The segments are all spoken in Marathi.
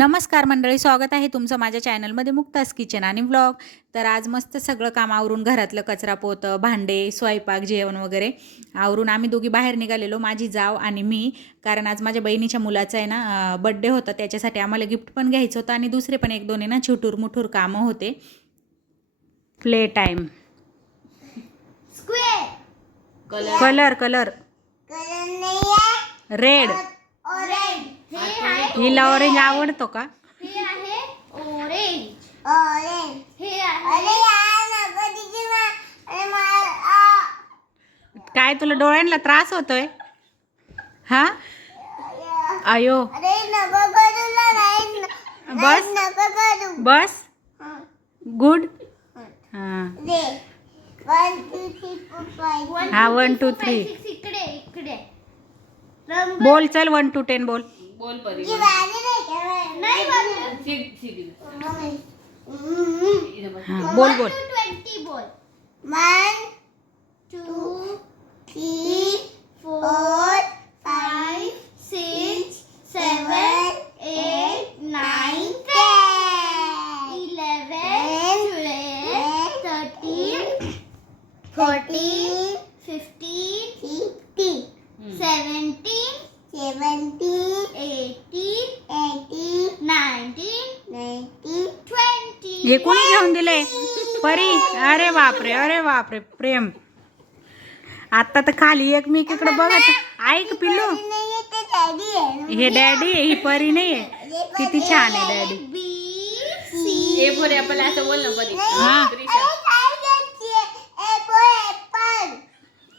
नमस्कार मंडळी स्वागत आहे तुमचं माझ्या चॅनलमध्ये मुक्तास किचन आणि व्लॉग तर आज मस्त सगळं काम आवरून घरातलं कचरा पोतं भांडे स्वयंपाक जेवण वगैरे आवरून आम्ही दोघी बाहेर निघालेलो माझी जाव आणि मी. कारण आज माझ्या बहिणीच्या मुलाचा आहे ना बड्डे होता त्याच्यासाठी आम्हाला गिफ्ट पण घ्यायचं होतं आणि दुसरे पण एक दोन आहे ना छोटूर मुठूर कामं होते. Play time colour colour red हिला ऑरेंज आवडतो का? हे आहे ऑरेंज ऑरेंज हे आहे. अरे यार नको दीदी मा अरे मा काय तुला डोळ्यांना त्रास होतोय? हा? नाही बस. बस. गुड हां. One two three four five हा वन टू थ्री इकडे इकडे. रंग. बोल चल वन टू टेन बोल. जी वाली नाही का? नाही वाली. हां बोल बोल. ट्वेंटी बोल. अरे बापरे अरे बापरे प्रेम. आता तर खाली एकमेकीकडे बघत ऐक पिल्लू. हे डॅडी ही परी नाही किती छान आहे डॅडी ए पोरी आपल्याला असं बोल ना परी हा.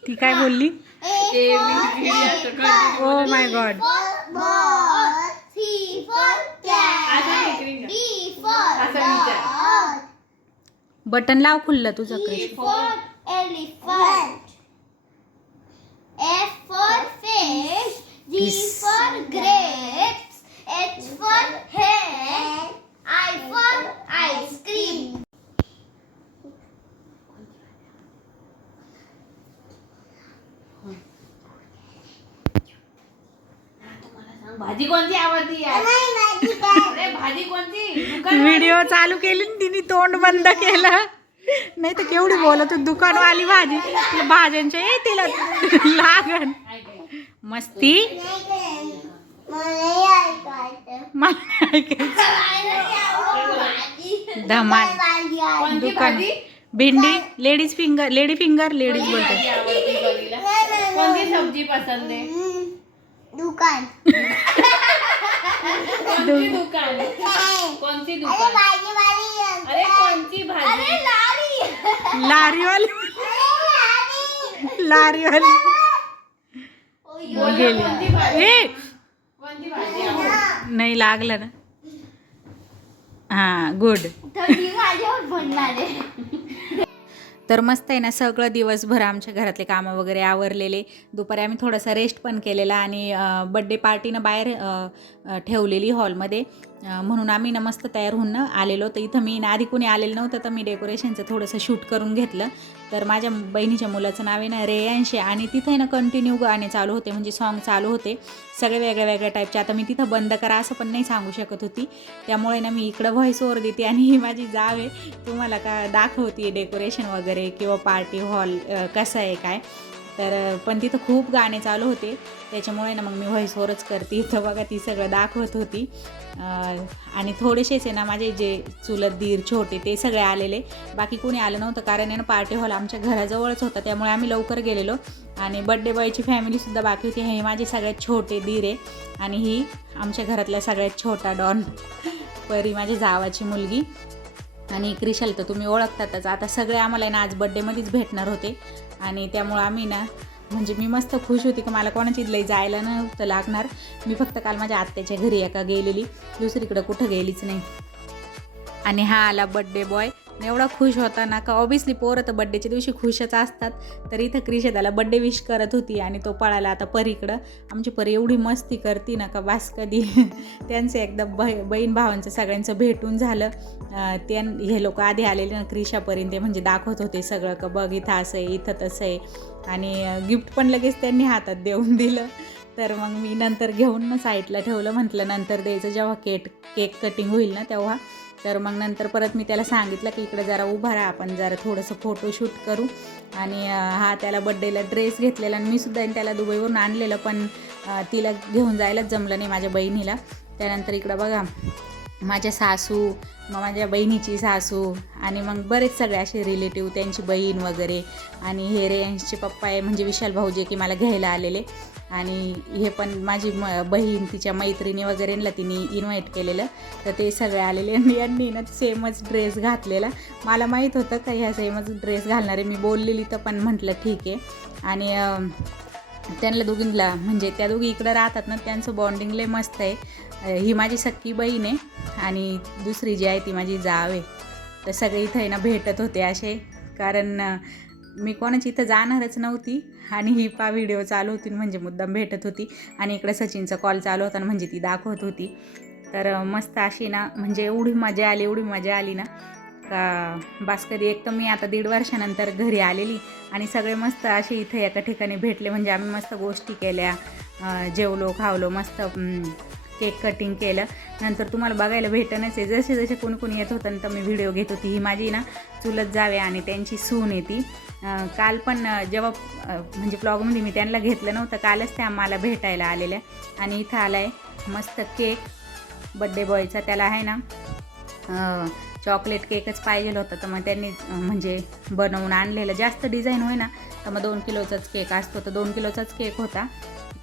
ती काय बोलली? ए बी सी डी असं करते. ओ माय गॉड असं नाही, क्रिशा. असं विचार. बटन लाव खुललं तुझं Krish elephant. F for fish. G Yes. for grapes. H for hen. I for ice cream. भाजी कोणती आवडती दुकान व्हिडिओ चालू केली न तिने तोंड बंद केलं. नाही तर केवढी बोलत होती दुकानवाली भाजी. तुला भाज्यांच्या ये तिला लागन मस्ती. धमाल. कोणती दुकान. भाजी? भेंडी? Ladies finger lady finger ladies बोलते? कोणती सब्जी पसंद आहे? दुकान. कोणती दुकान? कोणती दुकान? भाजीवाली अरे कोणती भाजी? लारी लारीवाली लारीवाली बोल ना, गेली कोणती भाजी? ए! कोणती भाजी आवडते नाही लागलं ना हा गुड। तर मस्त आहे ना सगळं दिवसभर आमच्या घरातले कामं वगैरे आवरलेले. दुपारी आम्ही थोडासा रेस्ट पण केलेला आणि बड्डे पार्टीनं बाहेर ठेवलेली हॉलमध्ये म्हणून आम्ही ना मस्त तयार होऊन आलेलो. तर इथं मी ना आधी कोणी आलेलं नव्हतं तर मी डेकोरेशनचं थोडंसं शूट करून घेतलं. तर माझ्या बहिणीच्या मुलाचं नाव आहे ना रेयांशी आणि तिथं आहे ना कंटिन्यू गाणे चालू होते म्हणजे सॉन्ग चालू होते. सगळे वेगळ्या वेगळ्या टाईपचे आता मी तिथं बंद करा असं पण नाही सांगू शकत होती. त्यामुळे ना मी इकडं व्हॉइस ओवर देते आणि ही माझी जाव आहे. तुम्हाला का दाखवते डेकोरेशन वगैरे किंवा पार्टी हॉल कसं आहे काय? तर पण तिथं खूप गाणे चालू होते. त्याच्यामुळे ना मग मी व्हॉइस ओवरच करते. इथं बघा ती सगळं दाखवत होती. आणि थोडेसेच आहे ना माझे जे चुलत दीर छोटे ते सगळे आलेले. बाकी कोणी आलं नव्हतं कारण यानं ना पार्टी हॉल आमच्या घराजवळच होता त्यामुळे आम्ही लवकर गेलेलो. आणि बड्डे बॉयची फॅमिलीसुद्धा बाकी होती. हे माझे सगळ्यात छोटे दीर आहे. आणि ही आमच्या घरातल्या सगळ्यात छोटा डॉन. परी माझ्या जावाची मुलगी. आणि क्रिशल तर तुम्ही ओळखतातच. आता सगळे आम्हाला आहे ना आज बड्डेमध्येच भेटणार होते. आणि त्यामुळं आम्ही ना म्हणजे मी मस्त खुश होती की मला कोणाची लई जायला नव्हतं लागणार. मी फक्त काल माझ्या आत्याच्या घरी एका गेलेली. दुसरीकडं कुठं गेलीच नाही. आणि हा आला बड्डे बॉय एवढा खुश होता ना का ऑबियसली पोरं तर बड्डेच्या दिवशी खुशच असतात. तर इथं क्रिशा त्याला बड्डे विश करत होती आणि तो पळाला आता परीकडं. आमची परी एवढी मस्ती करती ना का बास कधी. त्यांचं एकदा बह बहीण भावांचं सगळ्यांचं भेटून झालं. त्यां त्या हे लोक आधी आलेले ना क्रिशापर्यंत ते म्हणजे दाखवत होते सगळं का बघ इथं असं आहे इथं तसं आहे. आणि गिफ्ट पण लगेच त्यांनी हातात देऊन दिलं. तर मग मी नंतर घेऊन ना साईडला ठेवलं. म्हटलं नंतर द्यायचं जेव्हा केक केक कटिंग होईल ना तेव्हा. तर मग नंतर परत मी त्याला सांगितलं की इकडे जरा उभा राहा आपण जरा थोडंसं फोटोशूट करू. आणि हा त्याला बड्डेला ड्रेस घेतलेला आणि मी सुद्धा त्याला दुबईवरून आणलेलं पण तिला घेऊन जायलाच जमलं नाही माझ्या बहिणीला. त्यानंतर इकडं बघा माझ्या सासू मग माझ्या बहिणीची सासू आणि मग बरेच सगळे असे रिलेटिव्ह त्यांची बहीण वगैरे आणि हे रेयांशचे पप्पा आहे म्हणजे विशाल भाऊ जे की मला घ्यायला आलेले. आणि हे पण माझी म बहीण तिच्या मैत्रिणी वगैरेला तिने इन्व्हाइट केलेलं. तर ते सगळे आलेले आणि यांनी ना सेमच ड्रेस घातलेला. मला माहीत होतं का ह्या सेमच ड्रेस घालणारे मी बोललेली तर पण म्हटलं ठीक आहे. आणि त्यांना दोघींना म्हणजे त्या दोघी इकडं राहतात ना त्यांचं बॉन्डिंग लय मस्त आहे. ही माझी सख्खी बहीण आहे आणि दुसरी जी आहे ती माझी जाव आहे. तर सगळे इथं आहे ना भेटत होते असे. कारण मी कोणाची इथं जाणारच नव्हती आणि ही पा व्हिडिओ चालू होती म्हणजे मुद्दाम भेटत होती. आणि इकडं सचिनचा कॉल चालू होता म्हणजे ती दाखवत होती. तर मस्त अशी ना म्हणजे एवढी मजा आली एवढी मजा आली ना. का बास कधी एक तर मी आता दीड वर्षानंतर घरी आलेली आणि सगळे मस्त असे इथे एका ठिकाणी भेटले. म्हणजे आम्ही मस्त गोष्टी केल्या जेवलो खावलो मस्त केक कटिंग केलं. नंतर तुम्हाला बघायला भेटणच आहे. जसे जसे कोणी कोणी येत होतं तर मी व्हिडिओ घेत होती. ही माझी ना चुलत जावे आणि त्यांची सून आहे ती. काल पण जेव्हा म्हणजे ब्लॉगमध्ये मी त्यांना घेतलं नव्हतं कालच त्या आम्हाला भेटायला आलेल्या. आणि इथं आला आहे मस्त केक बड्डे बॉयचा त्याला आहे ना चॉकलेट केकच पाहिजे होता. तर मग त्यांनी म्हणजे बनवून आणलेलं. जास्त डिझाईन होय ना तर मग दोन किलोचाच केक असतो. तर दोन किलोचाच केक होता.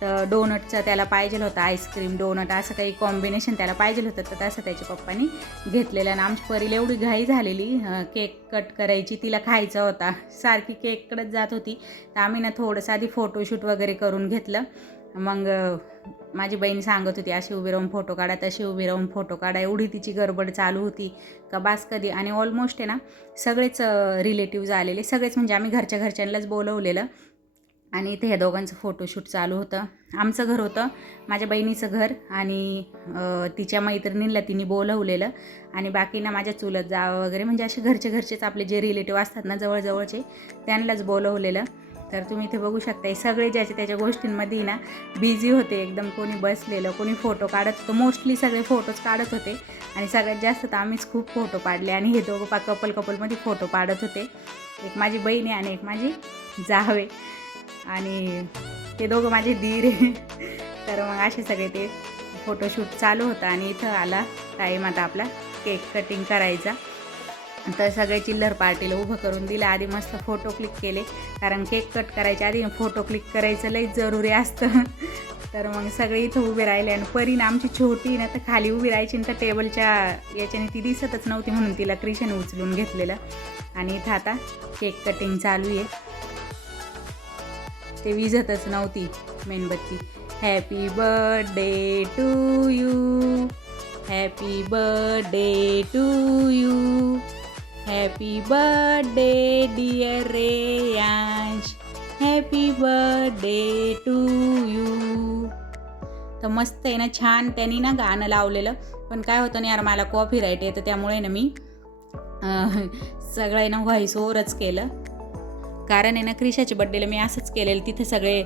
तर डोनटचा त्याला पाहिजे होता आईस्क्रीम डोनट असं काही कॉम्बिनेशन त्याला पाहिजे होतं तर तसं त्याच्या पप्पानी घेतलेलं आणि आमची परीला एवढी घाई झालेली केक कट करायची तिला खायचा होता. सारखी केककडेच जात होती. तर आम्ही ना थोडंसं आधी फोटोशूट वगैरे करून घेतलं. मग माझी बहीण सांगत होती अशी उभी राहून फोटो काढा तशी उभी राहून फोटो काढा. एवढी तिची गडबड चालू होती का बास कधी. आणि ऑलमोस्ट आहे ना सगळेच रिलेटिव्ज आलेले सगळेच म्हणजे आम्ही घरच्या घरच्यांनाच बोलवलेलं. आणि इथे ह्या दोघांचं फोटोशूट चालू होतं. आमचं घर होतं माझ्या बहिणीचं घर आणि तिच्या मैत्रिणींला तिने बोलवलेलं. आणि बाकी ना माझ्या चुलत जावं वगैरे म्हणजे असे घरचे घरचेच आपले जे रिलेटिव्ह असतात ना जवळजवळचे त्यांनाच बोलवलेलं. तर तुम्ही इथे बघू शकता सगळे ज्याच्या त्याच्या गोष्टींमध्ये ना बिझी होते एकदम कोणी बसलेलं कोणी फोटो काढत होतं. मोस्टली सगळे फोटोज काढत होते. आणि सगळ्यात जास्त तर आम्हीच खूप फोटो काढले आणि हे दोघं पा कपल कपलमध्ये फोटो काढत होते. एक माझी बहीण आहे आणि एक माझी जावे. आणि ते दोघं माझे दीर आहे. तर मग असे सगळे ते फोटोशूट चालू होतं आणि इथं आला टाईम आता आपला केक कटिंग करायचा. तर सगळे चिल्लर पार्टीला उभं करून दिलं. आधी मस्त फोटो क्लिक केले. कारण केक कट करायच्या आधी फोटो क्लिक करायचं लई जरुरी असतं. तर मग सगळे इथं उभे राहिले आणि परीन आमची छोटी ना तर खाली उभी राहायची तर टेबलच्या याच्याने ती दिसतच नव्हती म्हणून तिला क्रिशन उचलून घेतलेलं. आणि इथं आता केक कटिंग चालू आहे. ते विझतच नव्हती मेणबत्ती happy birthday to you happy birthday to you happy birthday dear Reyansh happy birthday to you तर मस्त आहे ना छान त्यांनी ना गाणं लावलेलं. पण काय होतं ना यार मला कॉफी राईट येतं त्यामुळे ना मी सगळ्यांना सगळं ना व्हॉइस ओवरच केलं. कारण आहे ना क्रिशाच्या बड्डेला मी असंच केलेलं. तिथे सगळे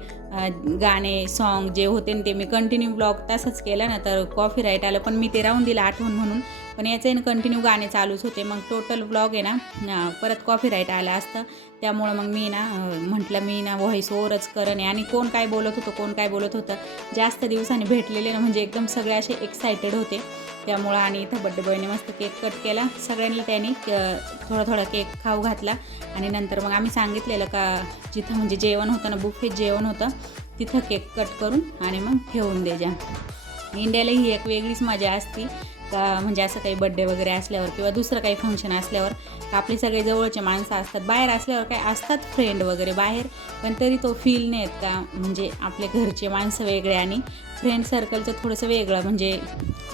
गाणे सॉन्ग जे होते ना ते मी कंटिन्यू ब्लॉग तसंच केलं ना तर कॉफी राईट आलं. पण मी ते राहून दिलं आठवण म्हणून. पण याचे आहे ना कंटिन्यू गाणे चालूच होते. मग टोटल ब्लॉग आहे ना परत कॉफी राईट आलं असतं. त्यामुळं मग मी ना म्हटलं मी ना व्हॉइस ओवरच करन आहे आणि कोण काय बोलत होतं कोण काय बोलत होतं जास्त दिवसांनी भेटलेले ना म्हणजे एकदम सगळे असे एक्सायटेड होते. त्यामुळं आणि इथं बड्डे बॉयने मस्त केक कट केला. सगळ्यांना त्यांनी थोडा थोडा केक खाऊ घातला. आणि नंतर मग आम्ही सांगितलेलं का जिथं म्हणजे जेवण होतं ना बुफे जेवण होतं तिथं केक कट करून आणि मग ठेवून दे इंडियाला ही एक वेगळीच मजा असती. का म्हणजे असं काही बड्डे वगैरे असल्यावर किंवा दुसरं काही फंक्शन असल्यावर आपले सगळे जवळचे माणसं असतात बाहेर असल्यावर काय असतात फ्रेंड वगैरे बाहेर पण तरी तो फील नाही येत का? म्हणजे आपले घरचे माणसं वेगळे आणि फ्रेंड सर्कलचं थोडंसं वेगळं. म्हणजे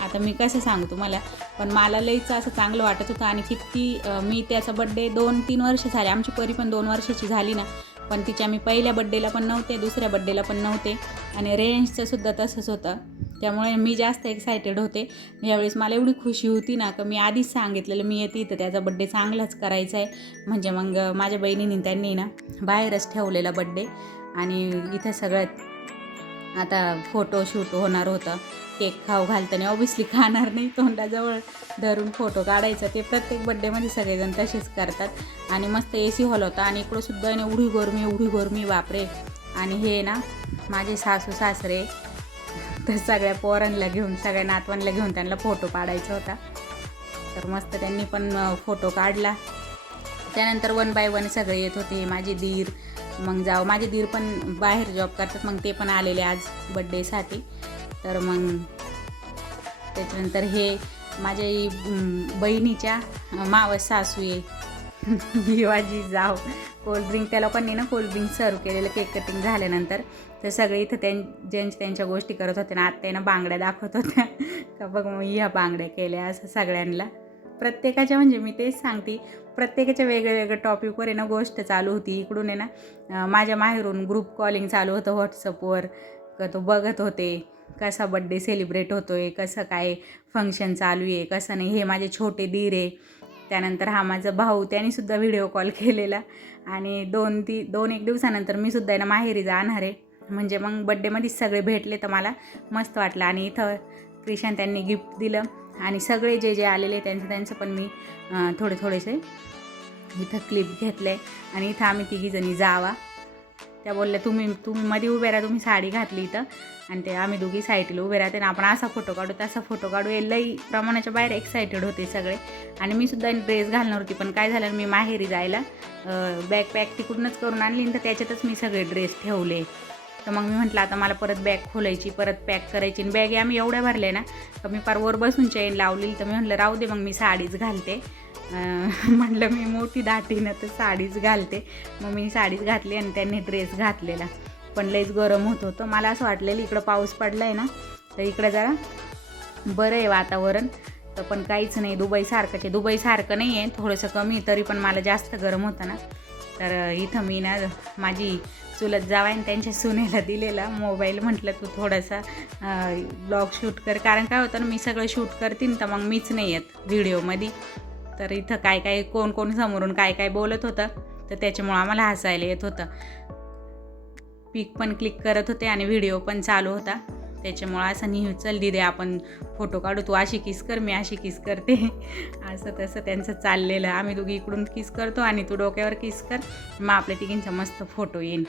आता मी कसं सांगू तुम्हाला पण मला लईचं असं चांगलं वाटत होतं आणि किती मी त्याचा बड्डे दोन तीन वर्ष झाले. आमची परी पण दोन वर्षाची झाली ना पण तिच्या मी पहिल्या बड्डेला पण नव्हते दुसऱ्या बड्डेला पण नव्हते. आणि रेंजचं सुद्धा तसंच होतं. त्यामुळे मी जास्त एक्सायटेड होते. यावेळेस मला एवढी खुशी होती ना का मी आधीच सांगितलेलं मी येते तर त्याचा बड्डे चांगलाच करायचा आहे. म्हणजे मग माझ्या बहिणीने त्यांनी ना बाहेरच ठेवलेला बड्डे आणि इथं सगळ्यात आता फोटोशूट होणार होतं. केक खाऊ घालताना ऑबियसली खाणार नाही तोंडाजवळ धरून फोटो काढायचा. ते प्रत्येक बड्डेमध्ये सगळेजण तसेच करतात. आणि मस्त ए सी हॉल होता. आणि इकडं सुद्धा आहे ना एवढी गरमी एवढी गरमी बापरे. आणि हे ना माझे सासू सासरे तर सगळ्या पोरांना घेऊन सगळ्या नातवांना घेऊन त्यांना फोटो काढायचा होता. तर मस्त त्यांनी पण फोटो काढला. त्यानंतर वन बाय वन सगळे येत होते माझे दीर मग जाव माझे दीर पण बाहेर जॉब करतात मग ते पण आलेले आज बड्डेसाठी तर मग त्याच्यानंतर हे माझ्या बहिणीच्या मावस सासू आहे भिवाजी माझी जाव. कोल्ड्रिंक त्या लोकांनी ना कोल्ड्रिंक सर्व केलेलं केक कटिंग झाल्यानंतर. तर सगळे इथं त्यां ज्यांच्या त्यांच्या गोष्टी करत होते ना आत्यानं बांगड्या दाखवत होत्या. का बघ मग ह्या बांगड्या केल्या असं सगळ्यांना. प्रत्येकाच्या म्हणजे मी तेच सांगते प्रत्येकाच्या वेगळ्या वेगळ्या टॉपिकवर आहे ना गोष्ट चालू होती. इकडून आहे ना माझ्या माहेरून ग्रुप कॉलिंग चालू होतं व्हॉट्सअपवर का तो बघत होते कसा बड्डे सेलिब्रेट होतो आहे कसं काय फंक्शन चालू आहे कसं नाही हे माझे छोटे दीर आहे. त्यानंतर हा माझा भाऊ त्यानेसुद्धा व्हिडिओ कॉल केलेला. आणि दोन ती दोन एक दिवसानंतर मी सुद्धा आहे ना माहेरी जाणार आहे. म्हणजे मग बड्डेमध्येच सगळे भेटले तर मला मस्त वाटलं. आणि इथं क्रिशान त्यांनी गिफ्ट दिलं. आणि सगळे जे जे आलेले त्यांचं त्यांचं पण मी थोडे थोडेसे इथं क्लिप घेतले. आणि इथं आम्ही तिघीजणी जावा. त्या बोलल्या तुम्ही तुम्ही मध्ये उभे राहा. तुम्ही साडी घातली इथं. आणि ते आम्ही दोघी साईडला उभे राहते. ना आपण असा फोटो काढू तसा फोटो काढू. हे लई प्रमाणाच्या बाहेर एक्सायटेड होते सगळे. आणि मी सुद्धा ड्रेस घालणार होती पण काय झालं मी माहेरी जायला बॅग पॅक तिकडूनच करून आणली. तर त्याच्यातच मी सगळे ड्रेस ठेवले. तर मग मी म्हटलं आता मला परत बॅग खोलायची परत पॅक करायची आणि बॅग आम्ही एवढ्या भरल्या ना तर मी पार वर बसून चेन लावलेली तर मी म्हटलं राहू दे मग मी साडीच घालते. म्हटलं मी मोठी दाटीनं तर साडीच घालते. मग मी साडीच घातली आणि त्यांनी ड्रेस घातलेला. पण लईच गरम होत होतं. मला असं वाटलेलं इकडं पाऊस पडला आहे ना तर इकडं जरा बरं आहे वातावरण. तर पण काहीच नाही. दुबईसारखंच आहे दुबईसारखं नाही आहे थोडंसं कमी तरी पण मला जास्त गरम होतं ना. तर इथं मी ना माझी चुलत जावाय त्यांच्या सुनेला दिलेला मोबाईल. म्हटलं तू थोडासा ब्लॉग शूट कर. कारण काय होतं ना मी सगळं शूट करतीन तर मग मीच नाही येत व्हिडिओमध्ये. तर इथं काय काय कोण कोण समोरून काय काय बोलत होतं तर त्याच्यामुळं आम्हाला हसायला येत होतं. पिक पण क्लिक करत होते आणि व्हिडिओ पण चालू होता. त्याच्यामुळं असं नेहमी चल दिदे आपण फोटो काढू तू अशी किस कर मी अशी किस करते. असं तसं त्यांचं चाललेलं. आम्ही दोघी इकडून किस करतो आणि तू डोक्यावर किस कर मग आपल्या तिघींचा मस्त फोटो येईल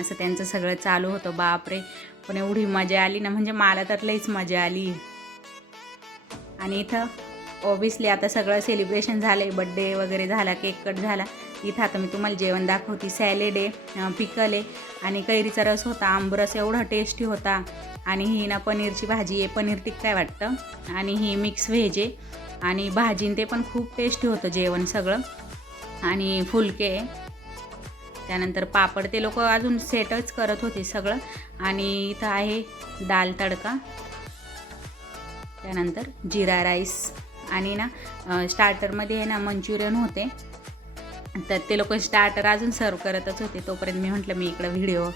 असं त्यांचं सगळं चालू होतं. बापरे पण एवढी मजा आली ना. म्हणजे मला तर लईच मजा आली. आणि इथं ऑबियसली आता सगळं सेलिब्रेशन झालं आहे बड्डे वगैरे झाला केक कट झाला. इथं आता मी तुम्हाला जेवण दाखवते. सॅलेड आहे पिकल आहे आणि कैरीचा रस होता आंबरस एवढा टेस्टी होता. आणि ही ना पनीरची भाजी आहे. पनीर टिक्का आहे वाटतं? आणि ही मिक्स व्हेज आहे. आणि भाजीन ते पण खूप टेस्टी होतं जेवण सगळं. आणि फुलके आहे. त्यानंतर पापड ते लोक अजून सेटच करत होते सगळं. आणि इथं आहे दाल तडका. त्यानंतर जिरा राईस. आणि ना स्टार्टरमध्ये आहे ना मंचुरियन होते. तर ते लोक स्टार्टर अजून सर्व करतच होते. तोपर्यंत मी म्हटलं मी इकडं व्हिडिओ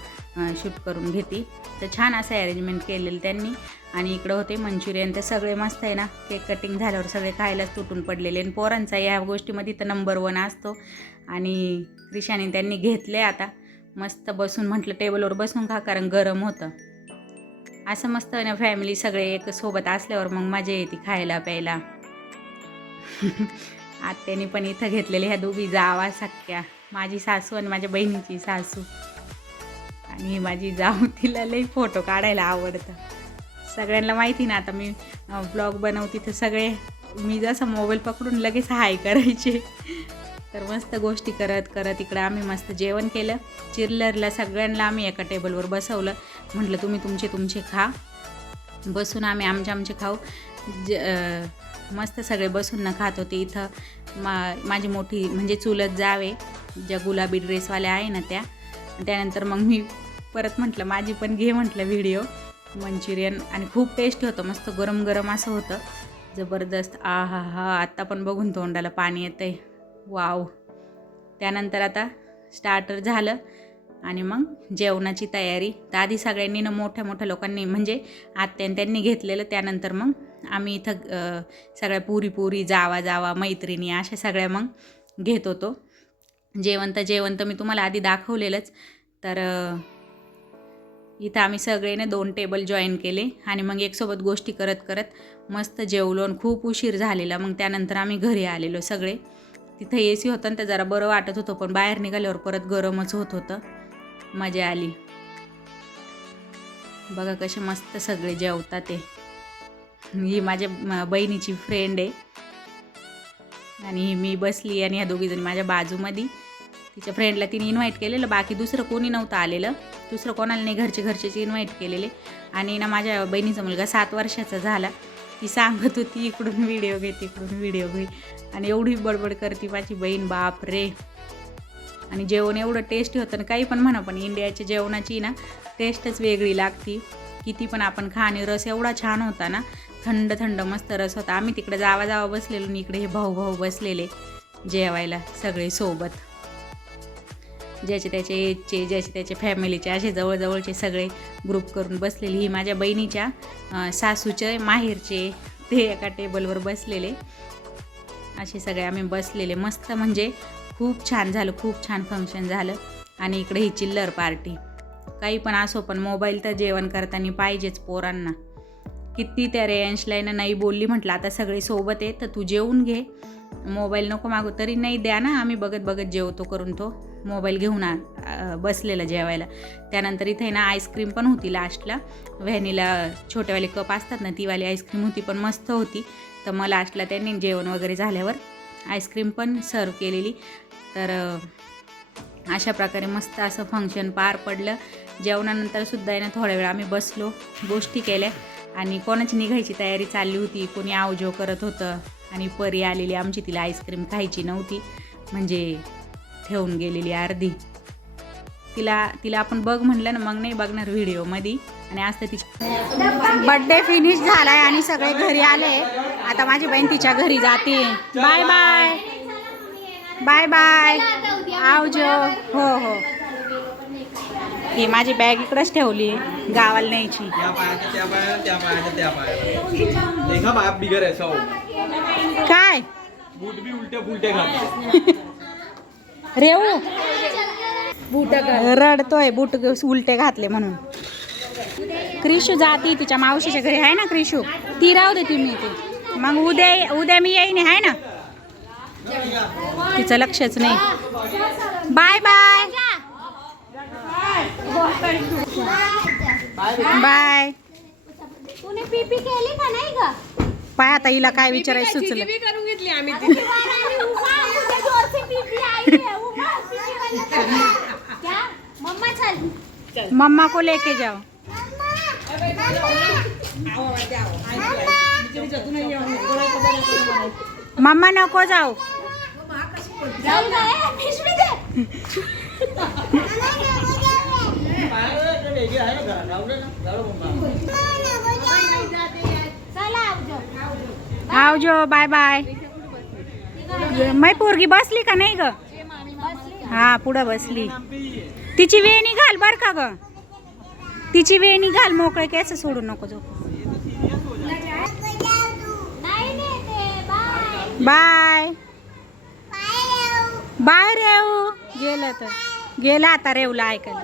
शूट करून घेते. तर छान असं अरेंजमेंट केलेलं त्यांनी. आणि इकडं होते मंचुरियन. तर सगळे मस्त आहे ना केक कटिंग झाल्यावर सगळे खायलाच तुटून पडलेले. आणि पोरांचा या गोष्टीमध्ये तर नंबर वन असतो. आणि क्रिशाने त्यांनी घेतले आता. मस्त बसून म्हटलं टेबलवर बसून खा कारण गरम होतं. असं मस्त आहे ना फॅमिली सगळे एक सोबत असल्यावर मग मजा येते खायला प्यायला. आत्याने पण इथं घेतलेले ह्या दोघी जावा सख्या. माझी सासू आणि माझ्या बहिणीची सासू. आणि माझी जाऊ तिला लई फोटो काढायला आवडतं. सगळ्यांना माहिती ना आता मी ब्लॉग बनवते तर सगळे मी जसं मोबाईल पकडून लगेच हाय करायचे. तर मस्त गोष्टी करत करत इकडं आम्ही मस्त जेवण केलं. चिरलरला सगळ्यांना आम्ही एका टेबलवर बसवलं. म्हटलं तुम्ही तुमचे तुमचे खा. बसून आम्ही आमचे आमचे खाऊ. ज मस्त सगळे बसून ना खात होते इथं. मा माझी मोठी म्हणजे चुलत जावे ज्या गुलाबी ड्रेसवाल्या आहे ना त्या. त्यानंतर मग मी परत म्हटलं माझी पण घे म्हटलं व्हिडिओ मंचुरियन आणि खूप टेस्टी होतं मस्त गरम गरम असं होतं. जबरदस्त आ हा हा आत्ता पण बघून तोंडाला पाणी येतं आहे वाव त्यानंतर आता स्टार्टर झालं आणि मग जेवणाची तयारी. तर आधी सगळ्यांनी ना मोठ्या मोठ्या लोकांनी म्हणजे आत्यान त्यांनी घेतलेलं त्यानंतर मग आम्ही इथं सगळ्या पुरी पुरी जावा जावा मैत्रिणी अशा सगळ्या मग घेत होतो. जेवण तर जेवण तर मी तुम्हाला आधी दाखवलेलंच. तर इथं आम्ही सगळेने दोन टेबल जॉईन केले आणि मग एकसोबत गोष्टी करत करत मस्त जेवलो आणि खूप उशीर झालेला. मग त्यानंतर आम्ही घरी आलेलो सगळे. तिथं ए सी होतं ना तर जरा बरं वाटत होतं पण बाहेर निघाल्यावर परत गरमच होत होतं. मजा आली. बघा कसे मस्त सगळे जेवतात ते. ही माझ्या बहिणीची फ्रेंड आहे. आणि मी बसली आणि ह्या दोघीजणी माझ्या बाजूमध्ये. तिच्या फ्रेंडला तिने इन्व्हाइट केलेलं बाकी दुसरं कोणी नव्हतं आलेलं. दुसरं कोणाला नाही घरचे घरचेच इन्व्हाइट केलेले. आणि ना माझ्या बहिणीचा मुलगा सात वर्षाचा झाला. ती सांगत होती इकडून व्हिडिओ घे तिकडून व्हिडिओ घे. आणि एवढी बडबड करते माझी बहीण बाप रे आणि जेवण एवढं टेस्टी होतं ना काही पण म्हणा पण इंडियाच्या जेवणाची ना टेस्टच वेगळी लागती. किती पण आपण खाणे रस एवढा छान होता ना थंड थंड मस्त रस होता. आम्ही तिकडे जावा जावा बसलेलो आणि इकडे हे भाऊ भाऊ बसलेले जेवायला सगळे सोबत. ज्याचे त्याचे एजचे ज्याचे त्याचे फॅमिलीचे असे जवळजवळचे सगळे ग्रुप करून बसलेले. ही माझ्या बहिणीच्या सासूचे माहेरचे ते एका टेबलवर बसलेले. असे सगळे आम्ही बसलेले. मस्त म्हणजे खूप छान झालं खूप छान फंक्शन झालं. आणि इकडे ही चिल्लर पार्टी काही पण असो पण मोबाईल तर जेवण करताना पाहिजेच पोरांना. किती त्या रेयांशलाईनं नाही बोलली म्हटलं आता सगळे सोबत आहे तर तू जेवून घे. मोबाईल नको मागू तरी नाही द्या ना आम्ही बघत बघत जेवतो करून तो. मोबाईल घेऊन आ बसलेला जेवायला. त्यानंतर इथे ना आईस्क्रीम पण होती लास्टला. व्हॅनिला छोटेवाले कप असतात ना तीवाली आईस्क्रीम होती पण मस्त होती. तर मग लास्टला त्यांनी जेवण वगैरे झाल्यावर आईस्क्रीम पण सर्व केलेली. तर अशा प्रकारे मस्त असं फंक्शन पार पडलं. जेवणानंतर सुद्धा आहे ना थोड्या वेळ आम्ही बसलो गोष्टी केल्या. आणि कोणाची निघायची तयारी चालली होती कोणी आवजो करत होतं आणि परी आलेली आमची तिला आईस्क्रीम खायची नव्हती म्हणजे ठेवून गेलेली अर्धी. तिला तिला आपण बघ म्हणलं ना मग नाही बघणार व्हिडिओमध्ये. आणि आज तर तिची बड्डे फिनिश झालाय आणि सगळे घरी आले. आता माझी बहीण तिच्या घरी जाते. बाय बाय बाय बाय आवजो. हो हो. ही माझी बॅग इकडेच ठेवली. गावाला न्यायची. बिगर ऐसा हो काय? बूट भी उलटे फुलटे खाते रेऊ रडतोय बूट उलटे घातले म्हणून. क्रिशू जाती तिच्या मावशीच्या घरी आहे ना क्रिशू? ती राहू दे तुम्ही ते मग उद्या उद्या मी येईन आहे ना? तिचं लक्षच नाही. बाय. बाय. बाय तूने पीपी केली का नाही ग? पाय आता हिला काय विचारायचं सुचलं. क्या मम्मा चल. मम्मा को लेके जाओ. मम्मा नको जाऊ. जाऊ आवजो बाय बाय. मै पोरगी बसली का नाही ग? हा पुढं बसली. तिची वेणी घाल बर का ग? तिची वेणी घाल मोकळे केस सोडू नको जो बाय. बाय बाय रेऊ गेलं तर. गेला आता रेवला ऐकायला.